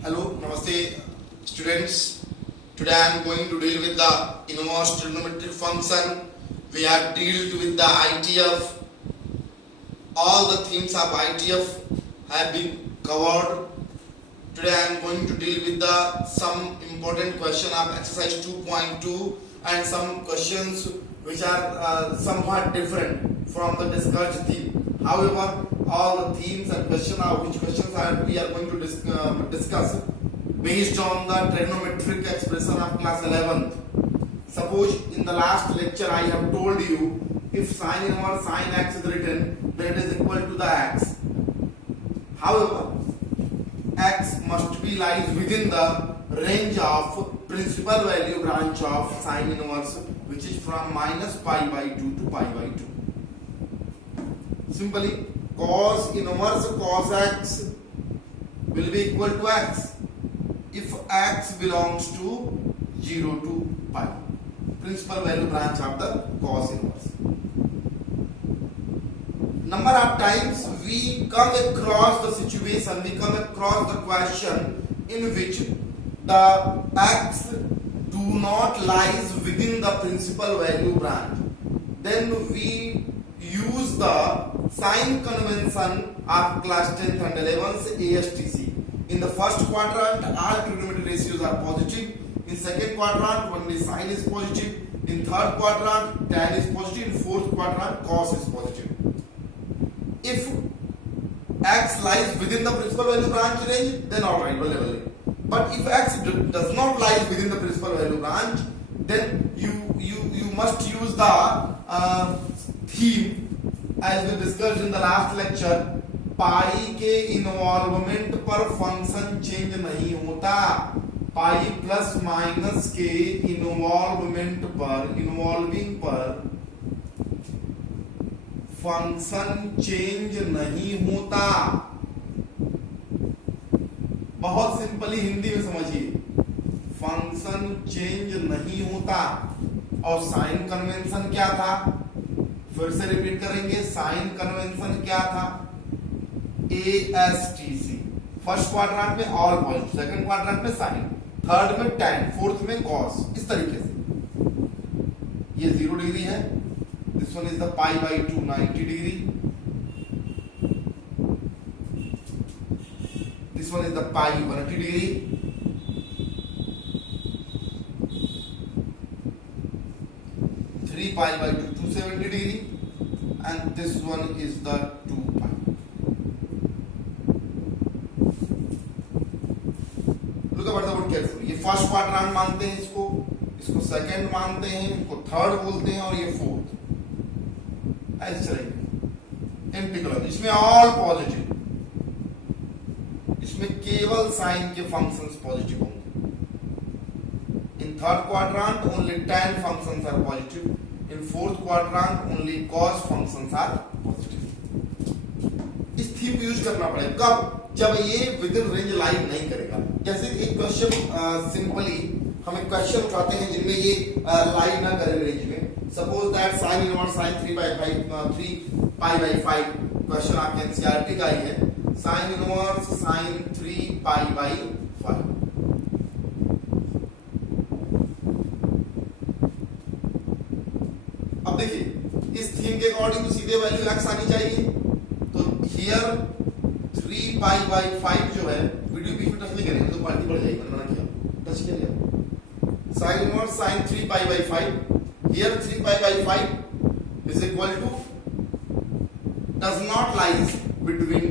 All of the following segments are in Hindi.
Hello, Namaste students. Today I am going to deal with the inverse trigonometric function. We have dealt with the ITF. All the themes of ITF have been covered. Today I am going to deal with the some important question of exercise 2.2 and some questions which are somewhat different from the discussed theme. However, all the themes and questions are we are going to discuss based on the trigonometric expression of class 11th. Suppose in the last lecture I have told you if sin inverse sin x is written, then it is equal to the x. However, x must be lies within the range of principal value branch of sin inverse, which is from minus pi by 2 to pi by 2. Simply, cos inverse cos x will be equal to x if x belongs to 0 to pi, principal value branch of the cos inverse. Number of times we come across the situation, we come across the question in which the x do not lies within the principal value branch. Then we use the sign convention of class 10th and 11th ASTC. In the first quadrant, all trigonometric ratios are positive. In second quadrant, only sine is positive. In third quadrant, tan is positive. In fourth quadrant, cos is positive. If x lies within the principal value branch range, then alright, level. But if x does not lie within the principal value branch, then you must use the theme as we discussed in the last lecture. पाई के इन्वॉल्वमेंट पर फंक्शन चेंज नहीं होता. पाई प्लस माइनस के इन्वॉल्विंग पर फंक्शन चेंज नहीं होता. बहुत सिंपली हिंदी में समझिए, फंक्शन चेंज नहीं होता. और साइन कन्वेंशन क्या था, फिर से रिपीट करेंगे. साइन कन्वेंशन क्या था? ASTC. फर्स्ट क्वाड्रेंट में ऑल पॉइंट, सेकंड क्वाड्रेंट में साइन, थर्ड में tan, फोर्थ में cos. इस तरीके से ये 0 डिग्री है. This one is the pi by 2 90 degree. This one is the pi 180 degree. Pi by 2 270 degree, and this one is the 2 pi. Look about the word carefully. ये फर्स्ट क्वाड्रेंट मानते हैं, इसको सेकंड मानते हैं, इसको थर्ड बोलते हैं, और ये फोर्थ. ऐसे चलेंगे. Empty colour. इसमें ऑल पॉजिटिव, इसमें केवल साइन के फंक्शंस पॉजिटिव होंगे. In third quadrant only tan functions are positive. In fourth quadrant only cos functions are positive. इस थीम को यूज करना पड़ेगा. कब? जब ये विद इन रेंज लाइन नहीं करेगा. जैसे एक क्वेश्चन सिंपली हम एक क्वेश्चन उठाते हैं जिनमें ये लाइन ना करे रेंज में. Suppose that sin inverse sin 3 pi by 5 question आपके एनसीईआरटी का ही है. sin inverse sin 3 pi by 5. अब देखिए, इस थीम के अकॉर्डिंग तो सीधे वैल्यू x आनी चाहिए. तो हियर 3 pi by 5 जो है, वीडियो बीच में टच नहीं करेंगे तो क्वालिटी बढ़ जाएगी. मैंने किया टच किया. sin inverse sin 3 pi by 5. Here 3 pi by 5 is equal to does not lies between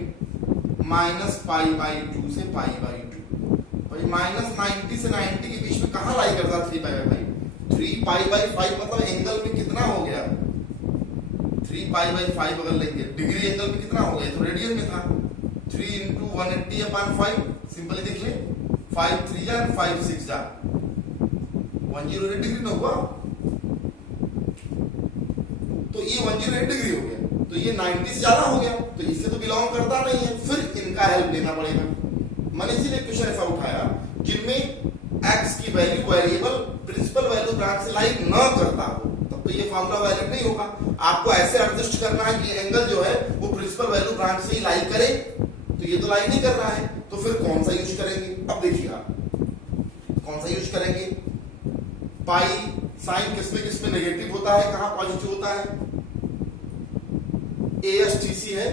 minus pi by 2 से pi by 2. भाई minus 90 से 90 के बीच में कहाँ लाई करता 3 pi by 5? 3 pi by 5 मतलब एंगल में कितना हो गया? 3 pi by 5 अगर लेंगे डिग्री एंगल में कितना हो गया? तो रेडियन में था. 3 into 180 upon 5. सिंपली देख ले. 5 3 जा 5 6 जा 108 डिग्री ना हुआ. तो ये 108 डिग्री हो गया. तो ये 90 से ज्यादा हो गया. तो इससे तो बिलोंग करता नहीं है. फिर इनका हेल्प लेना पड़ेगा. मैंने इसीलिए क्वेश्चन ऐसा उठाया जिनमें x की value variable principal value branch से लाइन न करता हो, तब तो ये फॉर्मूला वैलिड नहीं होगा. आपको ऐसे एडजस्ट करना है कि एंगल जो है वो प्रिंसिपल वैल्यू ब्रांच से ही लाई करे. तो ये तो लाई नहीं कर रहा है, तो फिर कौन सा यूज करेंगे? अब देखिएगा कौन सा यूज करेंगे। पाई साइन किसमें नेगेटिव होता है, कहां पॉजिटिव होता है? ASTC है,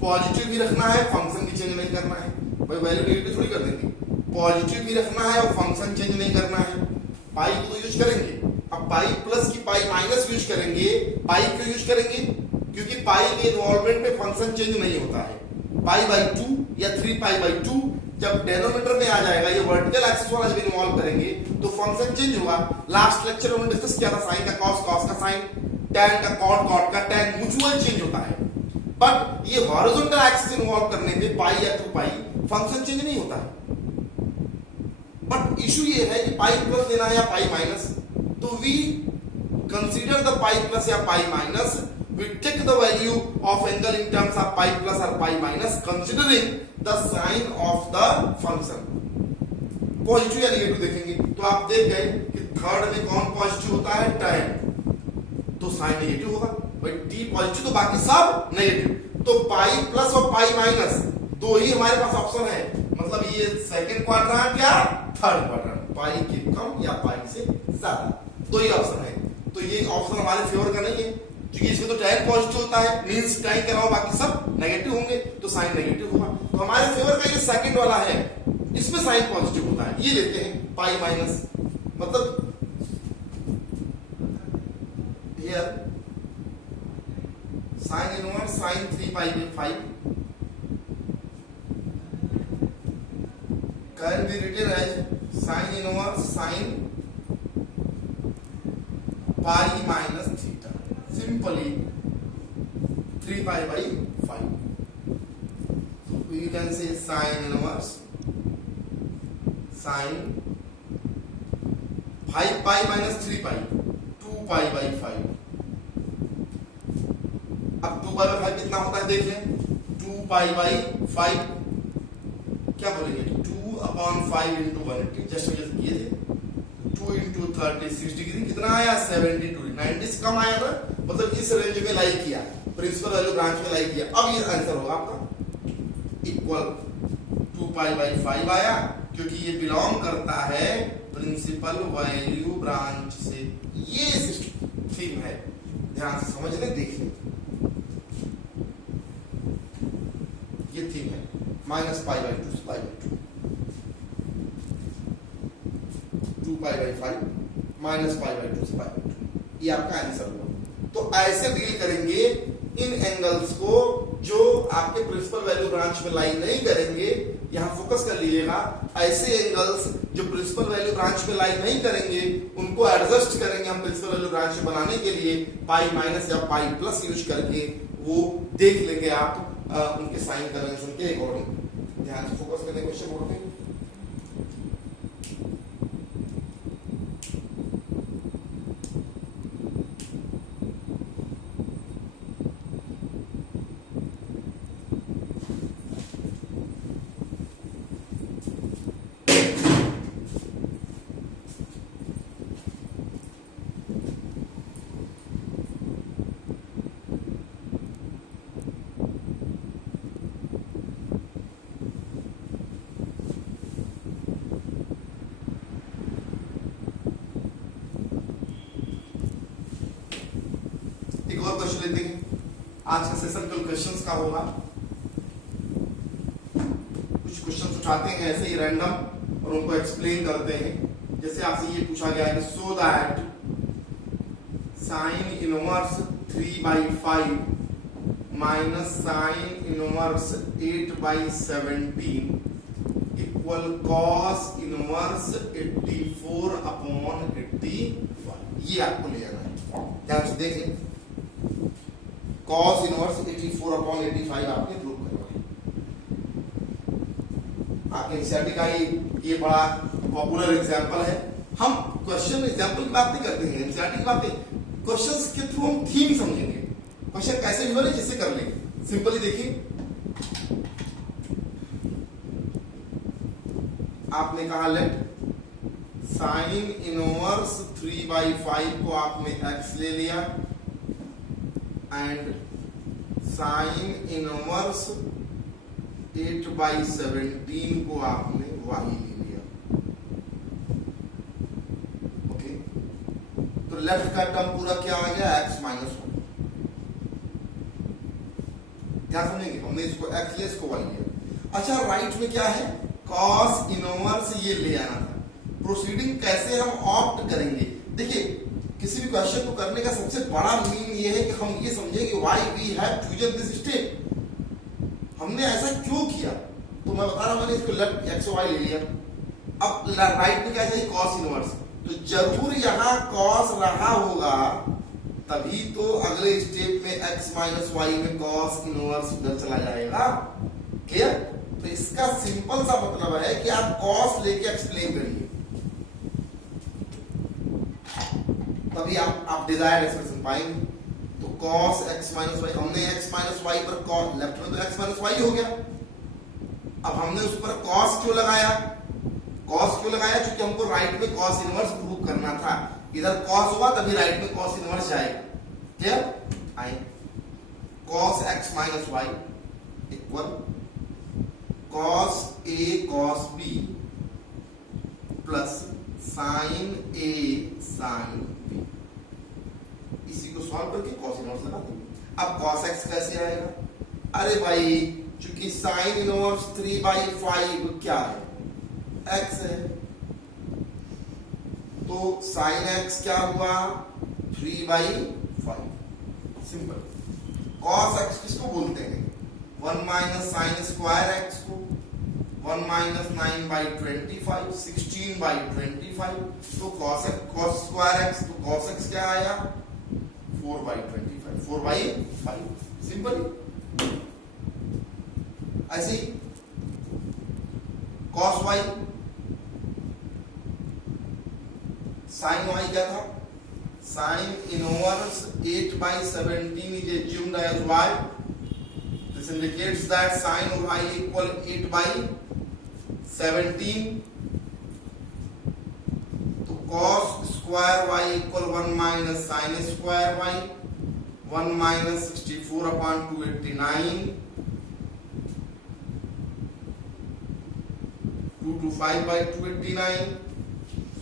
पॉजिटिव भी रखना है, फंक्शन भी चेंज नहीं करना है। भाई वैल्यू नेगेटिव थोड़ी कर देंगे, पॉजिटिव भी रखना है और फंक्शन चेंज नहीं करना है। पाई को तो यूज करेंगे। अब पाई प्लस की पाई माइनस यूज करेंगे। पाई क्यों यूज करेंगे? क्योंकि पाई के इन्वॉल्वमेंट में फंक्शन चेंज नहीं होता है। पाई बाई 2 या 3 पाई बाई 2 जब डेनोमिनेटर में आ जाएगा, ये वर्टिकल एक्सिस वाला जब इन्वॉल्व करेंगे तो फंक्शन चेंज होगा। लास्ट लेक्चर में हमने डिस्कस किया था साइन का कॉस, कॉस का साइन, tan का कॉट, कॉट का tan, म्यूचुअल चेंज होता है। बट ये हॉरिजॉन्टल एक्सिस इन्वॉल्व करने पे पाई या 2 पाई फंक्शन चेंज नहीं होता है। बट इशू ये है कि पाई प्लस लेना है या पाई माइनस, तो we consider the pi plus या pi minus, we take the value of angle in terms of pi plus or pi minus considering the sign of the function। Positive या नेगेटिव देखेंगे तो आप देख गए कि थर्ड में कौन पॉजिटिव होता है? tan, तो साइन नेगेटिव होगा। भाई t पॉजिटिव तो बाकी सब नेगेटिव, तो पाई प्लस और पाई माइनस दो ही हमारे पास ऑप्शन है। मतलब ये सेकंड क्वाड्रेंट या थर्ड क्वाड्रेंट, पाई के कम या पाई से ज्यादा, दो ही ऑप्शन है। तो ये ऑप्शन हमारे फेवर का नहीं है, क्योंकि इसमें तो tan पॉजिटिव होता है, मींस tan के अलावा बाकी सब नेगेटिव होंगे, तो साइन नेगेटिव होगा। तो हमारे फेवर का ये सेकंड वाला है, इसमें साइन पॉजिटिव होता है। ये लेते हैं पाई माइनस, मतलब here sine inverse sine 3 pi by 5 can be written as sine inverse sine pi minus theta, simply 3 pi by 5. So we can say sin inverse sin 5 pi minus 3 pi 2 pi by 5। अब 2 pi by 5 कितना होता है देख लें। 2 pi by 5 क्या बोलेंगे? 2 upon 5 into 180, जस्ट जैसे किए थे। 2 into 36 डिग्री कितना आया? 72, 90 से कम आया ना, मतलब इस रेंज में लाई किया, प्रिंसिपल वैल्यू ब्रांच में लाई किया। अब ये आंसर होगा आपका इक्वल 2 पाई बाई 5 आया, क्योंकि ये बिलोंग करता है प्रिंसिपल वैल्यू ब्रांच से। ये थीम है, ध्यान से समझ ले, देखिए ये थीम है माइनस पाई बाई 2 से pi by 2 pi by 5 minus pi by 2 से पाई बाई 2, ये आपका आंसर होगा। तो ऐसे डील करेंगे इन एंगल्स को जो आपके प्रिंसिपल वैल्यू ब्रांच में लाई नहीं करेंगे। यहां फोकस कर लीजिएगा, ऐसे एंगल्स जो प्रिंसिपल वैल्यू ब्रांच में लाई नहीं करेंगे उनको एडजस्ट करेंगे हम प्रिंसिपल वैल्यू ब्रांच में बनाने के लिए पाई माइनस या पाई प्लस यूज करके। वो देख लेंगे आप उनके साइन कन्वेंशन के अकॉर्डिंग। ध्यान से फोकस करने क्वेश्चन बोर्ड में। और क्वेश्चन लेते हैं। आज का सेशन कल क्वेश्चंस का होगा। कुछ क्वेश्चंस उठाते हैं ऐसे ही रैंडम और उनको एक्सप्लेन करते हैं। जैसे आपसे ये पूछा गया है कि so that sine inverse 3/5 minus sine inverse 8/17 equal cos inverse 84/85। ये आपको ले जाना है, ध्यान से देख लें। कॉस इनवर्स 84/85 आपने प्रूव करना है। आपके एनसीईआरटी का ये बड़ा पॉपुलर एग्जांपल है। हम क्वेश्चन एग्जांपल की बात नहीं करते हैं, एनसीईआरटी की बात नहीं, क्वेश्चंस के थ्रू हम थीम समझेंगे। क्वेश्चन कैसे भी बने जिससे कर लेंगे। सिंपली देखिए, आपने कहा लेट साइन इनवर्स 3/5 को आपने x ले लिया एंड साइन इनवर्स 8/17 को आपने y ले लिया। ओके, तो लेफ्ट का टर्म पूरा क्या आ गया, x माइनस 1। क्या समझेंगे, हमने इसको x लिया, इसको y लिया। अच्छा, राइट में क्या है, cos इनवर्स ये ले आना था। प्रोसीडिंग कैसे हम ऑप्ट करेंगे, देखिए किसी भी क्वेश्चन को करने का सबसे बड़ा मीन ये है कि हम ये समझे कि why we have chosen this step, हमने ऐसा क्यों किया। तो मैं बता रहा हूं, मैंने इसको लेफ्ट x और y ले लिया। अब राइट में क्या चाहिए, cos इनवर्स, तो जरूर यहां cos रहा होगा, तभी तो अगले स्टेप में x माइनस वाई में cos इनवर्स उधर चला जाएगा। क्लियर, तो इसका सिंपल सा मतलब है कि आप cos लेके एक्सप्लेन करिए, तभी आप डिजायर्ड एक्सप्रेशन पाएंगे। तो cos x माइनस वाई, हमने x माइनस वाई पर cos, लेफ्ट में तो x माइनस वाई हो गया। अब हमने उस पर cos क्यों लगाया, cos क्यों लगाया, क्योंकि हमको राइट में cos इनवर्स प्रूव करना था। इधर cos होगा तभी राइट में cos इनवर्स जाएगा। क्लियर, आए cos x minus y equal cos a cos b plus sin a sin b। इसी को सॉल्व करके cos इनवर्स लगा देंगे। अब cos x कैसे आएगा, अरे भाई चूंकि sin इनवर्स 3/5 क्या है, x है, तो sin x क्या हुआ 3/5। सिंपल, cos x किसको बोलते हैं, 1 माइनस साइन स्क्वायर x को, 1 माइनस 9/25, 16/25, तो cos स्क्वायर x, तो cos x क्या आया 4/25, 4/5। सिंपल, ऐसे ही cos y, sin y क्या था, sin inverse 8/17 is assumed as y. This indicates that sin y equal 8/17. तो cos square y equal 1 minus sin square y, 1 minus 64/289, 2 to 5/289.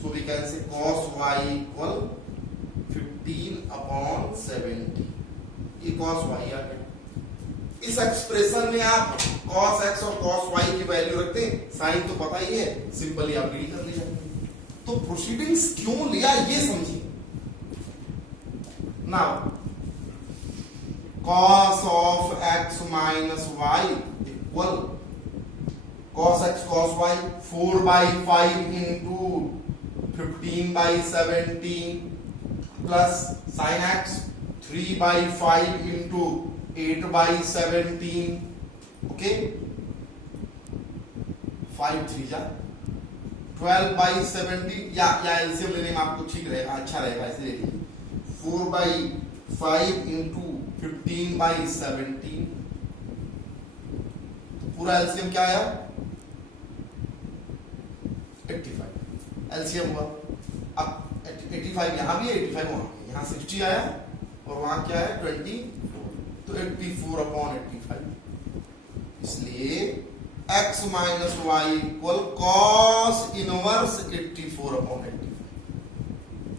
So we can say cos y equal 15/70। ये cos y आ गया। इस एक्सप्रेशन में आप cos x और cos y की वैल्यू रखते हैं, साइन तो पता ही है, सिंपली आप रीड कर लीजिए। तो प्रोसीडिंग्स क्यों लिया ये समझिए। Now cos of x minus y equal cos x cos y 4/5 into 15/17 plus sin x 3/5 into 8/17। Okay, 5 3 जा 12/17, या एलसीएम लेने में आपको ठीक रहेगा, अच्छा रहेगा, ऐसे ले लीजिए 4/5 into 15/17। पूरा एलसीएम क्या आया 85 एलसीएम हुआ। अब 85 यहां भी है, 85 वहां, यहां 60 आया और वहां क्या है 24, तो 84/85। इसलिए x minus y equal cos inverse 84/85।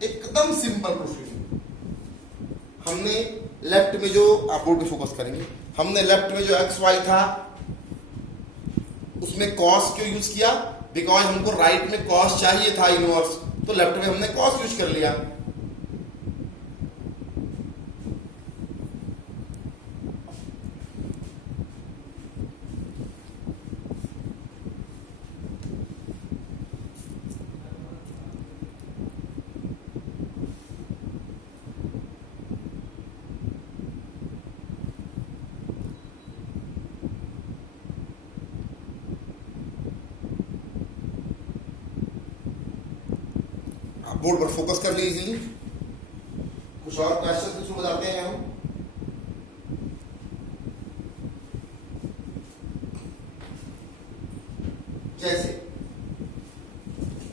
एकदम सिंपल प्रोसीडिंग। हमने लेफ्ट में जो, आप बोर्ड पे फोकस करेंगे, हमने लेफ्ट में जो एक्स वाई था उसमें cos क्यों यूज किया, बिकॉज हमको राइट में cos चाहिए था इनवर्स, तो लेफ्ट में हमने cos यूज कर लिया। बोर्ड पर फोकस कर लीजिए। कुछ और क्वेश्चन के थ्रू बताते हैं हम। जैसे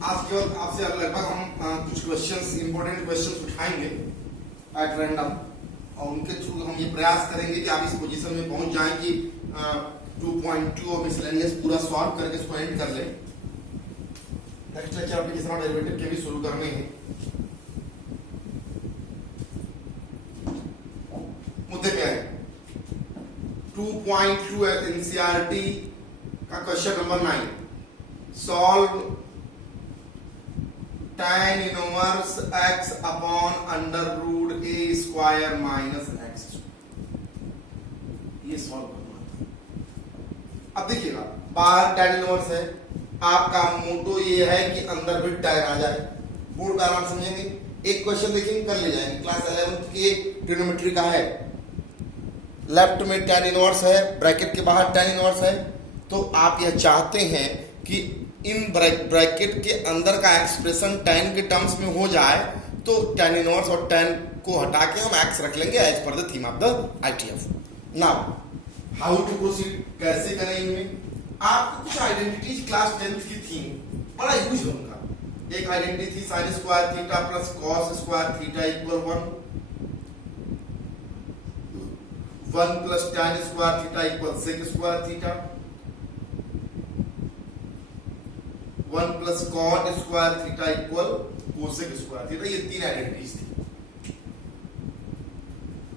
आज केवल आपसे लगभग हम कुछ क्वेश्चंस, इंपॉर्टेंट क्वेश्चंस उठाएंगे एट रैंडम, और उनके थ्रू हम ये प्रयास करेंगे कि आप इस पोजीशन में पहुंच जाएं कि 2.2 और मिसलेनियस पूरा सॉल्व करके इसको एंड कर ले। Next lecture application of derivative के भी शुरू करने हैं। मुद्दे क्या है? 2.2 एनसीईआरटी का question number 9, solve tan inverse x upon under root a square minus x। ये सॉल्व करना था। अब देखिएगा, बाहर tan इनवर्स है, आपका मोटो ये है कि अंदर भी tan आ जाए। बोर्ड का नाम समझेंगे, एक क्वेश्चन देखेंगे कर ले जाएंगे। क्लास 11th की ट्रिग्नोमेट्री का है, लेफ्ट में tan इनवर्स है, ब्रैकेट के बाहर tan इनवर्स है। तो आप यह चाहते हैं कि इन ब्रैकेट के अंदर का एक्सप्रेशन tan के टर्म्स में हो जाए, तो tan इनवर्स और tan को हटा के हम x रख लेंगे as per the theme of the ITF। Now how to proceed, कैसे करें इनमें? आपको कुछ आइडेंटिटीज क्लास 10th की थी, बड़ा यूज है उनका। एक आइडेंटिटी थी sin square theta plus cos square theta equal 1 plus tan square theta equal sec square theta, 1 plus cot square theta equal cosec square theta. ये तीन आइडेंटिटीज थी।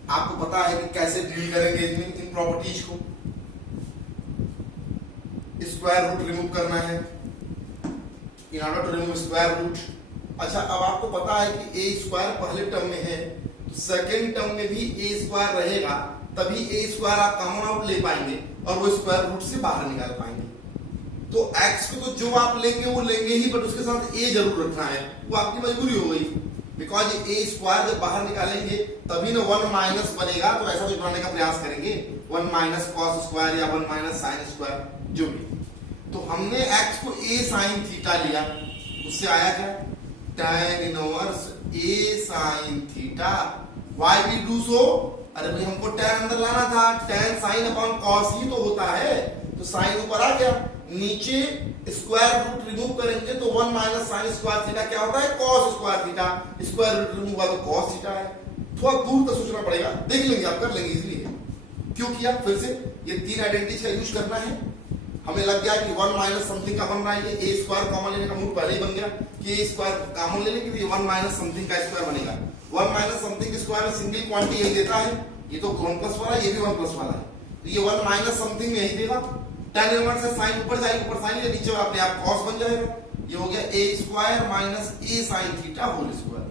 आपको पता है कि कैसे डील करेंगे इन प्रॉपर्टीज को। स्क्वायर रूट रिमूव करना है in order to remove square root. अच्छा, अब आपको पता है कि ए स्क्वायर पहले टर्म में है, तो सेकेंड टर्म में भी ए स्क्वायर रहेगा, तभी ए स्क्वायर आप कॉमन आउट ले पाएंगे और वो स्क्वायर रूट से बाहर निकाल पाएंगे। तो x को तो जो आप लेंगे वो लेंगे ही, बट उसके साथ a जरूर रखना है, वो आपकी मजबूरी हो गई। बिकॉज a स्क्वायर जब बाहर निकालेंगे तभी ना 1 माइनस बनेगा, तो ऐसा कुछ बनाने का प्रयास करेंगे, 1 माइनस कॉस स्क्वायर या 1 माइनस साइन स्क्वायर जो भी। तो हमने x को a साइन थीटा लिया, उससे आया क्या? tan inverse a sine theta. why we do so? अरे भाई हमको tan अंदर लाना था, tan साइन अपॉन कॉस ही तो होता है, तो साइन ऊपर आ गया, नीचे स्क्वायर रूट रिमूव करेंगे तो 1 माइनस साइन स्क्वायर थीटा क्या होता है? cos square theta. Square root remove हुआ तो cos थीटा है। थोड़ा दूर तक सोचना पड़ेगा, देख लेंगे, आप कर लेंगे इजीली। क्यों किया? फिर से ये तीन आइडेंटिटीज का यूज करना है। हमें लग गया कि 1 माइनस समथिंग का बन रहा है, ये a स्क्वायर कॉमन लेने का मूड पहले ही बन गया कि a स्क्वायर कॉमन ले लेंगे तो ये 1 माइनस समथिंग का स्क्वायर बनेगा। 1 माइनस समथिंग के स्क्वायर में सिंगल क्वांटिटी यही देता है, ये तो 1 प्लस वाला, ये भी 1 प्लस वाला है, तो ये 1 माइनस समथिंग यही देगा। tan इनवर्स से साइन ऊपर जाएगा, ऊपर साइन नीचे वाला अपने आप cos बन जाएगा। ये हो गया a square minus a sine theta whole square.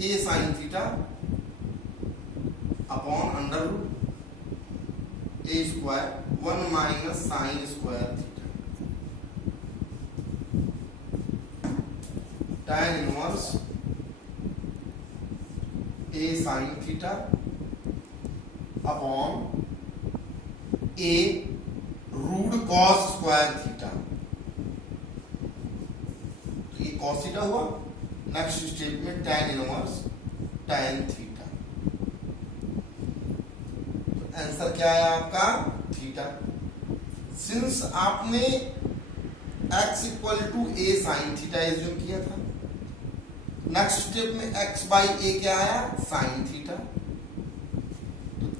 a sine theta upon under root a square 1 minus sine square theta. tan inverse a sine theta upon a root cos square theta. तो ये cos थीटा हुआ। नेक्स्ट स्टेप में tan इनवर्स tan थीटा। तो आंसर क्या है आपका? थीटा। सिंस आपने x equal to a sine theta assume किया था, नेक्स्ट स्टेप में x बाई a क्या आया? Sine theta.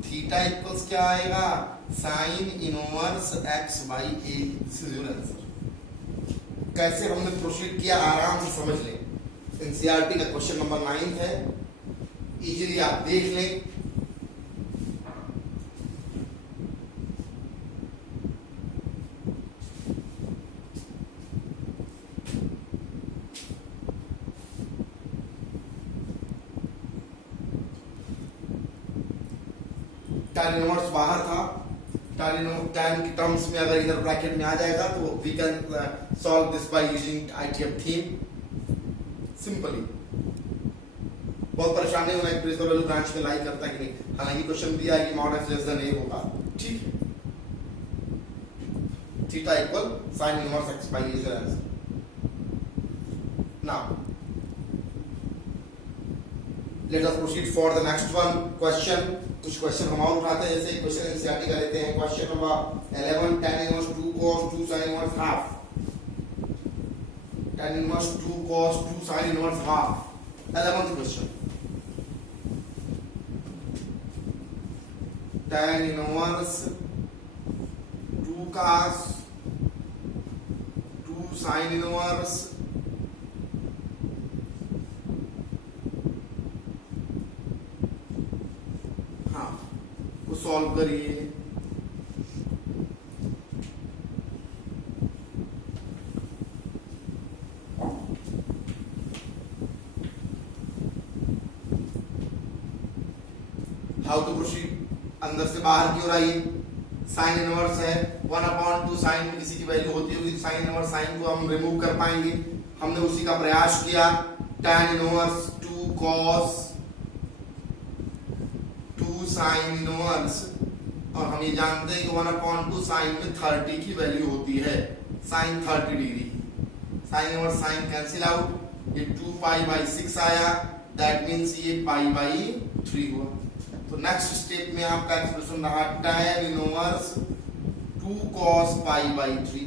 थीटा इक्वल्स क्या आएगा? Sign inverse x by a। This is your answer. कैसे हमने प्रोसीड किया आराम से समझ लें। एनसीईआरटी का क्वेश्चन नंबर 9 है, इजीली आप देख लें। tan इनवर्स बाहर था, tan की टर्म्स में अगर इधर ब्रैकेट में आ जाएगा तो we can solve this by using ITF theme simply. बहुत परेशान नहीं होना, प्रिंसिपल वैल्यू ब्रांच में लाई करता है कि नहीं। हालांकि क्वेश्चन दिया है कि mod x less than a होगा, ठीक है। Theta equal sine inverse x by a is answer. Now let us proceed for the next one question. कुछ क्वेश्चन हम और उठाते हैं, जैसे क्वेश्चन एनसीईआरटी का लेते हैं। Question number 11, tan inverse 2 cos 2 sin inverse half. tan inverse 2 cos 2 sin inverse half. 11th question. tan inverse 2 cos 2 sin inverse हाँ वो सॉल्व करिए। हाउ टू प्रोसीड, अंदर से बाहर की ओर आइए। साइन इनवर्स है 1/2 साइन में किसी की वैल्यू होती होगी, साइन इनवर्स साइन को हम रिमूव कर पाएंगे, हमने उसी का प्रयास किया। tan inverse 2 cos 2 sine inverse, और हम ये जानते हैं कि 1/2 साइन में 30 की वैल्यू होती है, sine 30 degree. Sine inverse sine cancel out, ये 2 π/6 आया, दैट मीन्स ये π/3 हुआ। तो नेक्स्ट स्टेप में आपका एक्सप्रेशन रहा tan इनवर्स 2 cos π/3।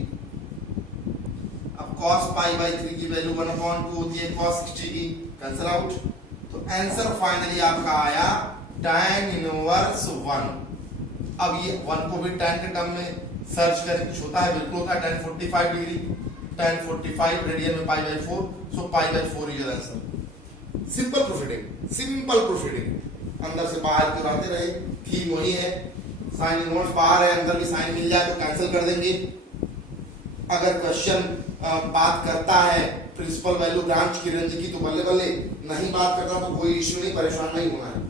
अब cos π/3 की वैल्यू 1/2 होती है cos 60 की, कैंसिल आउट। तो आंसर फाइनली आपका आया tan इनवर्स 1। अब ये 1 को भी tan के टर्म में सर्च करें, कुछ होता है, बिल्कुल होता है tan 45 डिग्री, tan 45 रेडियन में π/4, so π/4 is your answer. Simple proceeding, simple proceeding, अंदर से बाहर की ओर आते रहे, थीम वही है। साइन इनवर्स बाहर है, अंदर भी साइन मिल जाए तो कैंसिल कर देंगे। अगर क्वेश्चन बात करता है प्रिंसिपल वैल्यू ब्रांच की रेंज की तो बल्ले बल्ले, नहीं बात करता तो कोई इश्यू नहीं, परेशान नहीं होना है।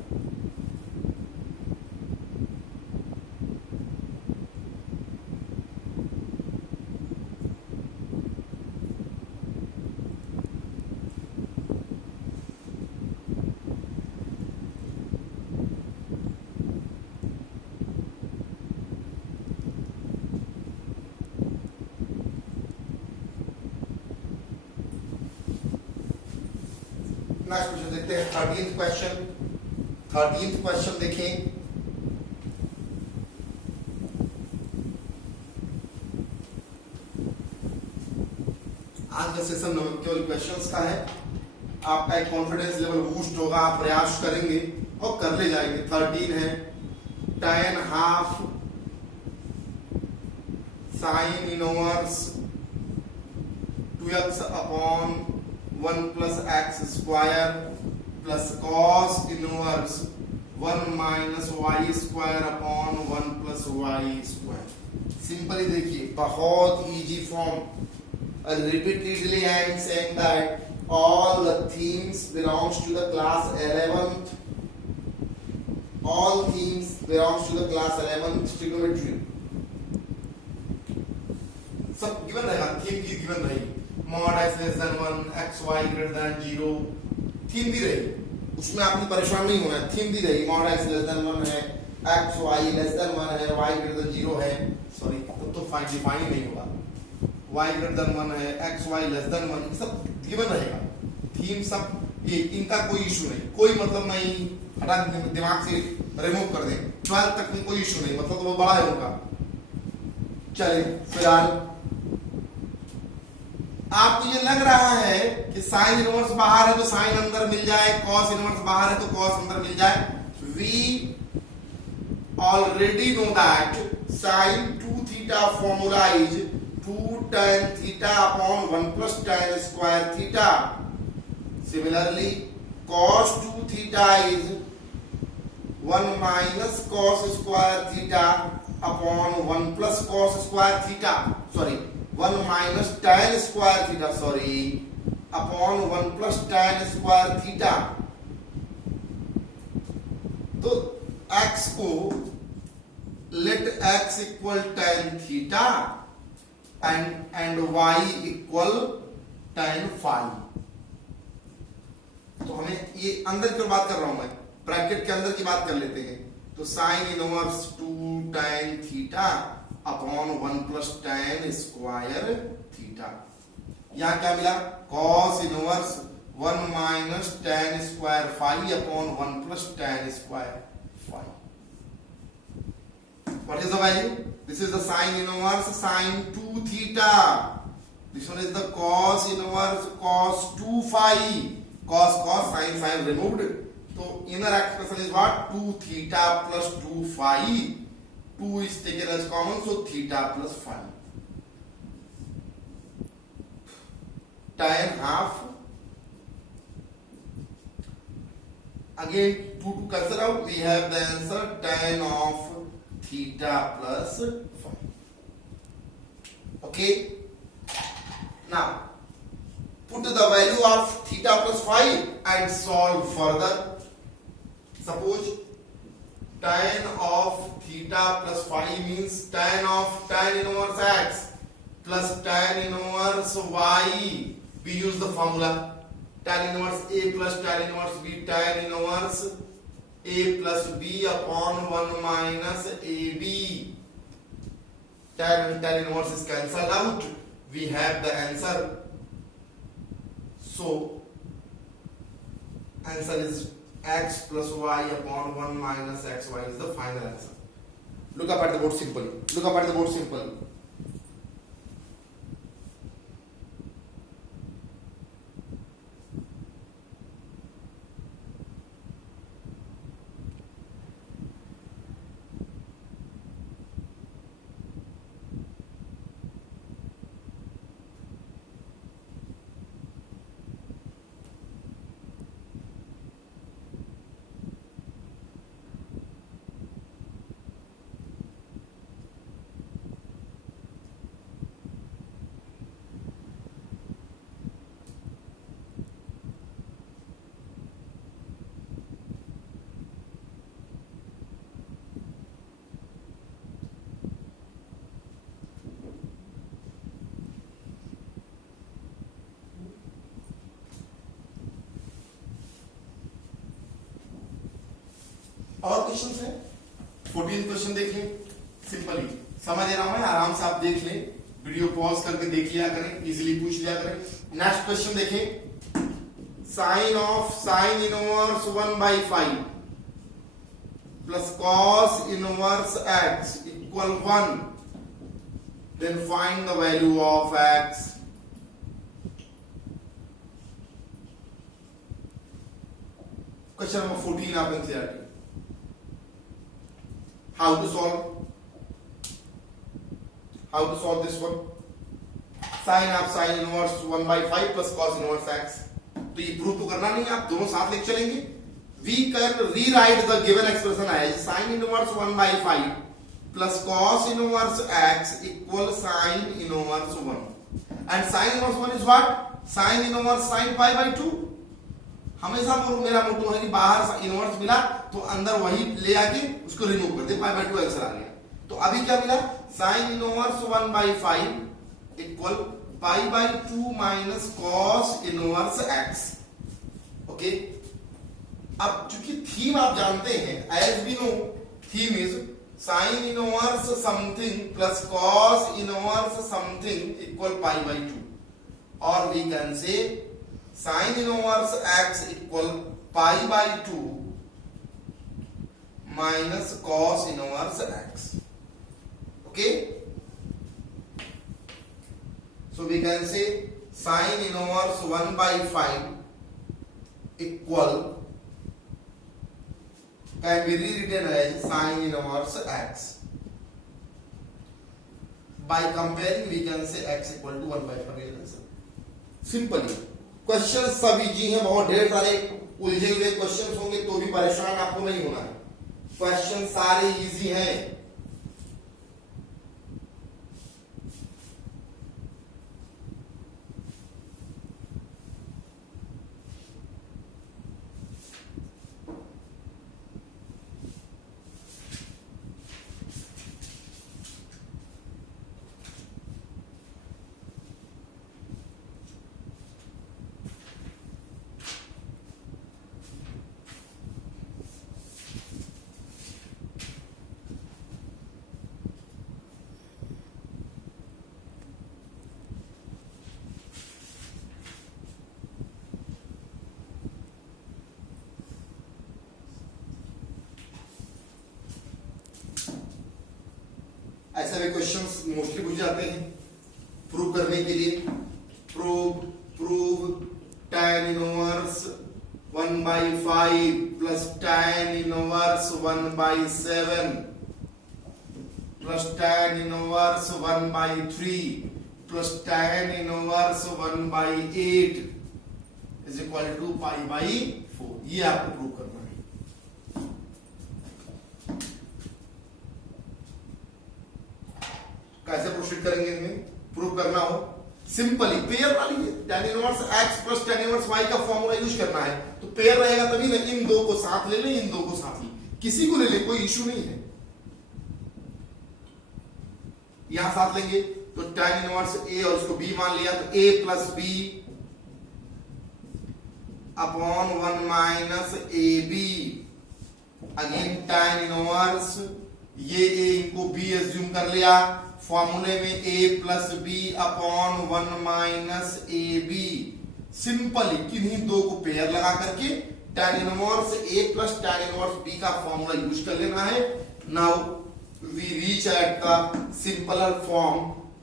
नेक्स्ट क्वेश्चन देखते हैं, 13th क्वेश्चन। 13th क्वेश्चन देखें, आज का सेशन केवल क्वेश्चंस का है, आपका एक कॉन्फिडेंस लेवल बूस्ट होगा, आप प्रयास करेंगे और कर ले जाएंगे। 13 है tan half sine inverse 2x/1 + x square plus cos inverse 1 - y² / 1 + y²। Simply देखिए, बहुत easy form. Repeatedly I am saying that all the themes belongs to the class 11th. All themes belongs to the class 11th trigonometry. सब गिवन रहेगा, थीम की गिवन रहेगी, mod x <1 x y > 0, थीम भी रहेगी, उसमें आपको परेशान नहीं होना है, थीम भी रहेगी। mod x <1 है, x y <1 है, y > 0 है, सॉरी तो डिफाइन नहीं होगा, y > 1 है, x y <1, सब गिवन रहेगा, थीम सब ये, इनका कोई इशू नहीं, कोई मतलब नहीं, हटा दिमाग से रिमूव कर दें। 12 तक में कोई इशू नहीं, मतलब तो वो बड़ा है उनका। चलिए फिलहाल आपको ये लग रहा है कि साइन इनवर्स बाहर है तो साइन अंदर मिल जाए, कॉस इनवर्स बाहर है तो कॉस अंदर मिल जाए। We already know that sine 2θ formula is 2 tan θ/1 + tan square θ. Similarly, cos 2θ is 1 - cos square θ/1 + cos square θ. Sorry, 1 - tan square θ. Sorry, upon 1 + tan square θ. तो x को let x equal tan θ and y equal tan phi. तो हमें ये अंदर की बात कर रहा हूं मैं, ब्रैकेट के अंदर की बात कर लेते हैं। तो sine inverse 2 tan θ/1 + tan square θ। यहां क्या मिला, cos inverse 1 - tan square phi/1 + tan square phi. What is the value? This is the sin inverse sin 2θ. This one is the cos inverse cos 2 phi. Cos sin removed. So inner expression is what? 2 theta plus 2 phi. 2 is taken as common, so theta plus phi. Tan half. Again, 2 to cancel out. We have the answer tan of theta plus phi. Okay. Now, put the value of theta plus phi and solve further. Suppose tan of theta plus phi means tan inverse x plus tan inverse y. We use the formula tan inverse a plus tan inverse b, tan inverse a plus b upon 1 minus ab. Tan inverse is cancelled out. We have the answer. So answer is x plus y upon 1 minus xy is the final answer. Look up at the board simply. Look up at the board simply. और क्वेश्चन है 14 क्वेश्चन देख लें सिंपली समझ रहा हूं मैं आराम से आप देख लें वीडियो पॉज करके देख लिया करें इजीली पूछ लिया करें नेक्स्ट क्वेश्चन देखें sin inverse 1/5 plus cos inverse x equal 1 then find the value of x question number 14 आप NCERT how to solve this one sin inverse 1/5 plus cos inverse x तो ये प्रूव तो करना नहीं आप दोनों साथ लेके चलेंगे we can rewrite the given expression as sin inverse 1/5 plus cos inverse x equal sin inverse 1 and sin inverse 1 is what sin inverse sin pi by 2 हमेशा मेरा मोटो है कि बाहर इनवर्स मिला तो अंदर वही ले आके उसको रिमूव कर दे पाई बाय 2 आंसर आ गया तो अभी क्या मिला sin inverse 1/5 equal pi by 2 minus cos inverse x okay अब चूंकि थीम आप जानते हैं as we know theme is sin inverse something plus cos inverse something equal pi by 2 और we can say sin inverse x equal pi by 2 minus cos inverse x okay so we can say sin inverse 1/5 equal can be rewritten as sin inverse x by comparing we can say x equal to 1/5 simply question सब इजी हैं बहुत ढेर सारे उलझे हुए क्वेश्चंस होंगे तो भी परेशान आपको नहीं होना है क्वेश्चन सारे इजी हैं ऐसे भी क्वेश्चंस मोस्टली पूछ जाते हैं प्रूव करने के लिए prove tan inverse 1 by 5 plus tan inverse 1 by 7 plus tan inverse 1 by 3 plus tan inverse 1 by 8 is equal to pi by 4. ये आपको प्रूव करना है. कैसे प्रोसीड करेंगे इसमें प्रूव करना हो? सिंपली पेयर वाली tan inverse x plus tan inverse y का फॉर्मूला यूज करना है. तो पेयर रहेगा तभी ना. इन दो को साथ ले ले, इन दो को साथ ले, किसी को ले ले, कोई इशू नहीं है. यहां साथ लेंगे तो tan इनवर्स a और उसको b मान लिया तो a plus b upon 1 minus ab. Again tan inverse ये a इनको b एज्यूम कर लिया. फॉर्मूले में a plus B upon 1 minus A B. Simply किन्हीं दो को पेयर लगा करके tan inverse a plus tan inverse b का फॉर्मूला यूज कर लेना है. Now we reach at the simpler form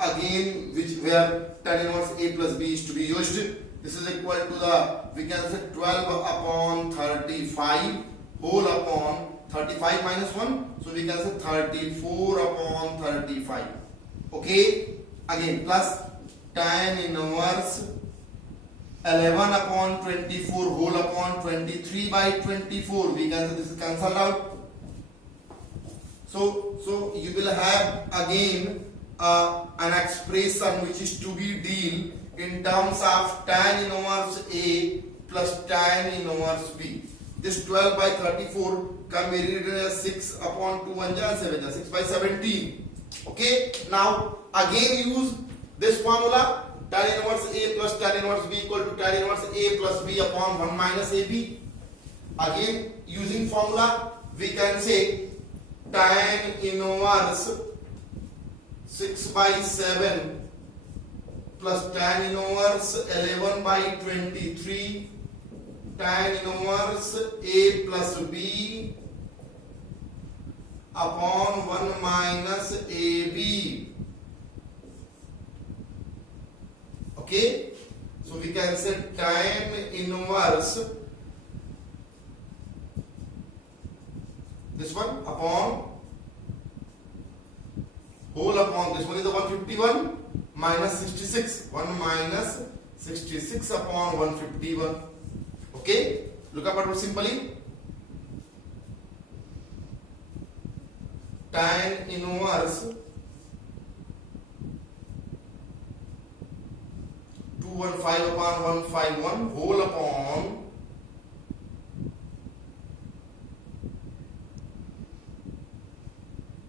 again which where tan inverse a plus b is to be used. This is equal to the, we can say 12 upon 35 whole upon 35 minus 1, so we can say 34 upon 35. Okay, again plus tan inverse 11 upon 24 whole upon 23 by 24. We can say this is cancelled out. So you will have again an expression which is to be deal in terms of tan inverse a plus tan inverse b. This 12 by 34 can be written as 6 upon 2 1 7, 6 by 17. Okay, now again use this formula tan inverse a plus tan inverse b equal to tan inverse a plus b upon 1 minus ab. Again using formula we can say tan inverse 6 by 7 plus tan inverse 11 by 23 tan inverse a plus b upon 1 minus ab. Okay, so we can say tan inverse this one upon whole upon this one is the 151 minus 66, 1 minus 66 upon 151. Okay, look up at it simply. Tan inverse 215 upon 151 whole upon